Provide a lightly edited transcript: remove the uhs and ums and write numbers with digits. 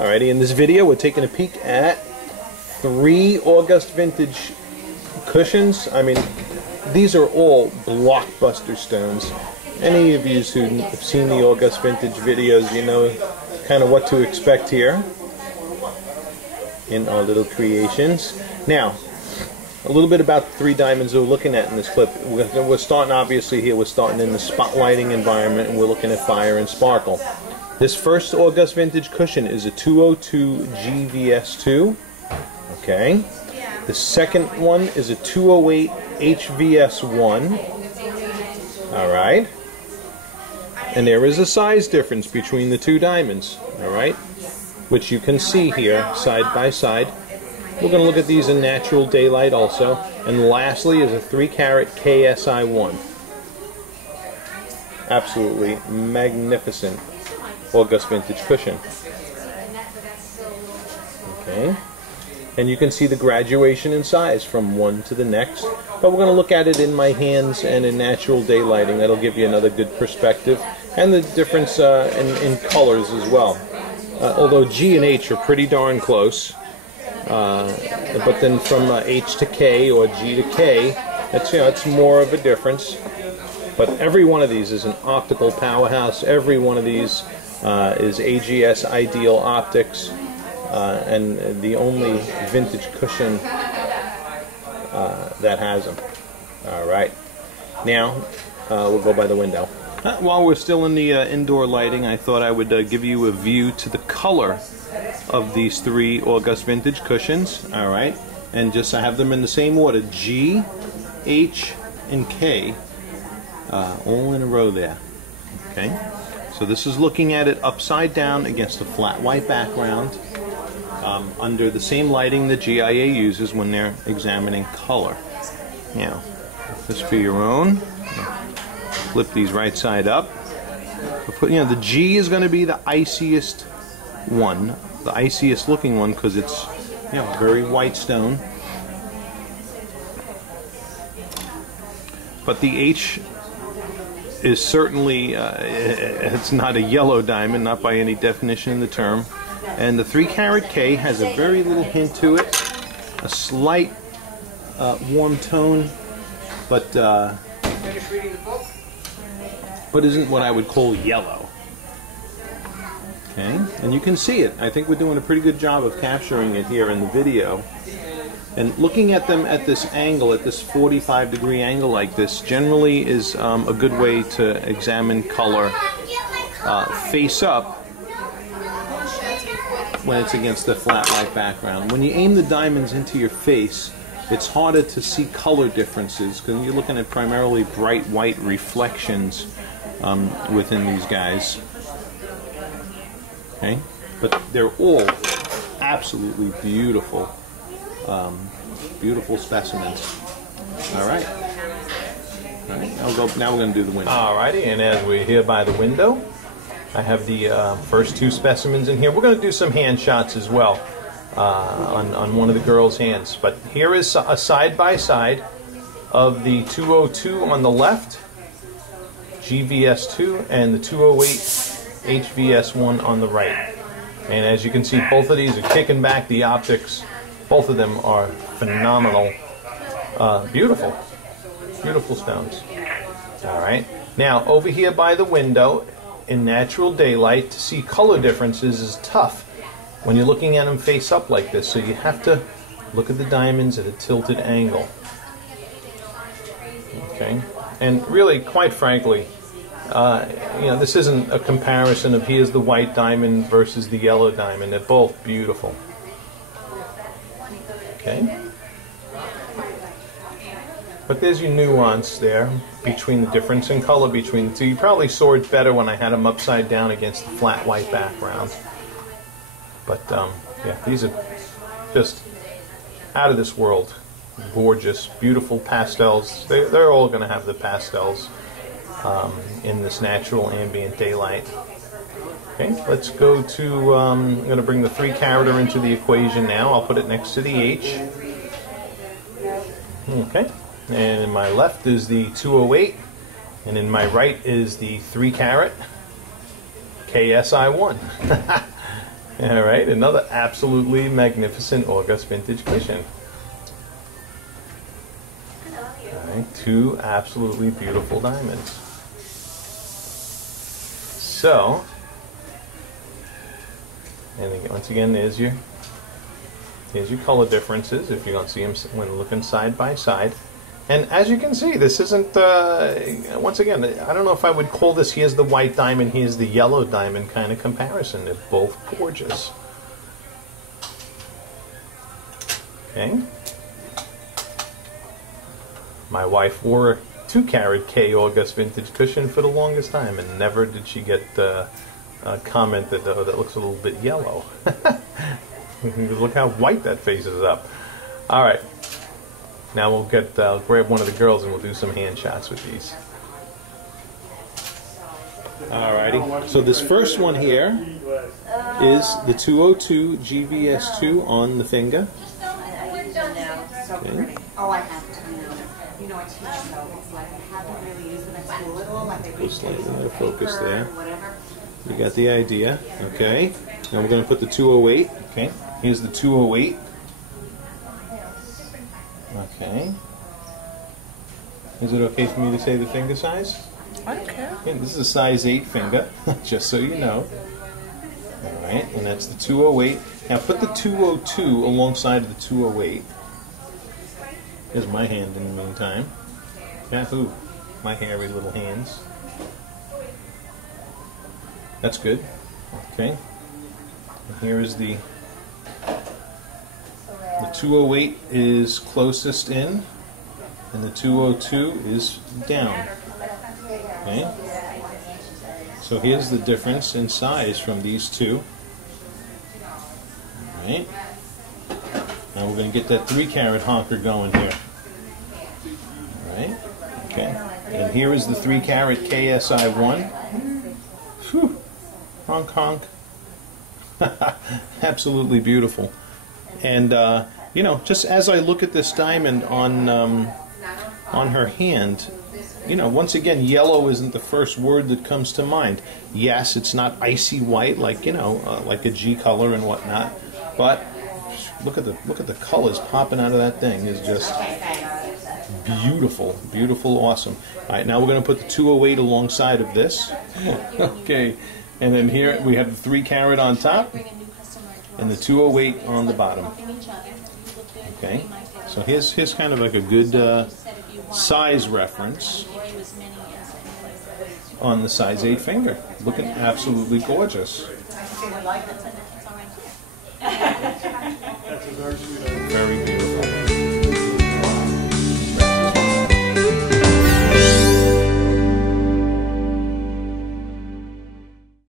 Alrighty, in this video we're taking a peek at 3 August vintage cushions. I mean, these are all blockbuster stones. Any of you who have seen the August vintage videos, you know kind of what to expect here in our little creations. Now, a little bit about the 3 diamonds we're looking at in this clip. We're starting, obviously, here we're starting in the spotlighting environment, and we're looking at fire and sparkle. This first August vintage cushion is a 202 GVS2. Okay. The second one is a 208 HVS1. Alright. And there is a size difference between the 2 diamonds. Alright. Which you can see here side by side. We're going to look at these in natural daylight also. And lastly is a 3-carat KSI1. Absolutely magnificent August vintage cushion. Okay. And you can see the graduation in size from one to the next. But we're going to look at it in my hands and in natural daylighting. That'll give you another good perspective. And the difference in colors as well. Although G and H are pretty darn close. But then from H to K or G to K, it's more of a difference. But every one of these is an optical powerhouse. Every one of these is AGS Ideal Optics, and the only vintage cushion that has them. Alright, now we'll go by the window. While we're still in the indoor lighting, I thought I would give you a view to the color of these 3 August vintage cushions. Alright, and just I have them in the same order, G, H, and K, all in a row there. Okay. So this is looking at it upside down against a flat white background, under the same lighting that GIA uses when they're examining color. Now, just for your own, flip these right side up. The G is going to be the iciest one, the iciest looking one, because it's very white stone. But the H is certainly, it's not a yellow diamond, not by any definition of the term. And the 3-carat K has a very little hint to it, a slight warm tone, but isn't what I would call yellow. Okay, and you can see it. I think we're doing a pretty good job of capturing it here in the video. And looking at them at this angle, at this 45-degree angle like this, generally is a good way to examine color face up when it's against the flat white background. When you aim the diamonds into your face, it's harder to see color differences because you're looking at primarily bright white reflections within these guys. Okay, but they're all absolutely beautiful. Beautiful specimens. Alright. Now we're going to do the window. Alrighty, and as we're here by the window, I have the first 2 specimens in here. We're going to do some hand shots as well on one of the girls' hands. But here is a side-by-side of the 202 on the left, GVS2, and the 208 HVS1 on the right. And as you can see, both of these are kicking back the optics. Both of them are phenomenal, beautiful, beautiful stones. Alright, now over here by the window, in natural daylight, to see color differences is tough when you're looking at them face up like this, so you have to look at the diamonds at a tilted angle. Okay, and really, quite frankly, this isn't a comparison of here's the white diamond versus the yellow diamond. They're both beautiful. Okay, but there's your nuance there between the difference in color between the 2. You probably saw it better when I had them upside down against the flat white background. But yeah, these are just out of this world, gorgeous, beautiful pastels. They're all going to have the pastels in this natural ambient daylight. Okay, let's go to, I'm going to bring the 3-carater into the equation now. I'll put it next to the H. Okay, and in my left is the 208, and in my right is the 3-carat KSI1. All right, another absolutely magnificent August vintage cushion. All right, two absolutely beautiful diamonds. So, and again, once again, here's your color differences if you don't see them when looking side by side. And as you can see, this isn't, once again, I don't know if I would call this, here's the white diamond, here's the yellow diamond kind of comparison. They're both gorgeous. Okay. My wife wore a 2-carat K August vintage cushion for the longest time, and never did she get a comment that, oh, that looks a little bit yellow. Look how white that faces up. All right. Now we'll grab one of the girls and we'll do some hand shots with these. Alrighty, so this first one here is the 202 GVS2 on the finger. Okay. Oh, I have to. You know, I teach, so it's like I haven't really used them at school at all. Like they reach Slightly out of focus there. Whatever. You got the idea. Okay. Now we're going to put the 208. Okay. Here's the 208. Okay. Is it okay for me to say the finger size? I don't care. Okay, this is a size 8 finger, just so you know. Alright, and that's the 208. Now put the 202 alongside of the 208. Here's my hand in the meantime. Yahoo! My hairy little hands. That's good. Okay. And here is the 208 is closest in, and the 202 is down. Okay. So here's the difference in size from these two. Alright. Now we're going to get that 3-carat honker going here. Alright. Okay. And here is the 3-carat KSI1. Whew. Honk honk. Absolutely beautiful. And you know, just as I look at this diamond on her hand, you know, once again, yellow isn't the first word that comes to mind. Yes, it's not icy white like, you know, like a G color and whatnot, but look at the colors popping out of that thing is just beautiful, beautiful, awesome. All right, now we're going to put the 208 alongside of this. Okay, and then here we have the 3-carat on top and the 208 on the bottom. Okay, so here's kind of like a good size reference on the size 8 finger. Looking absolutely gorgeous.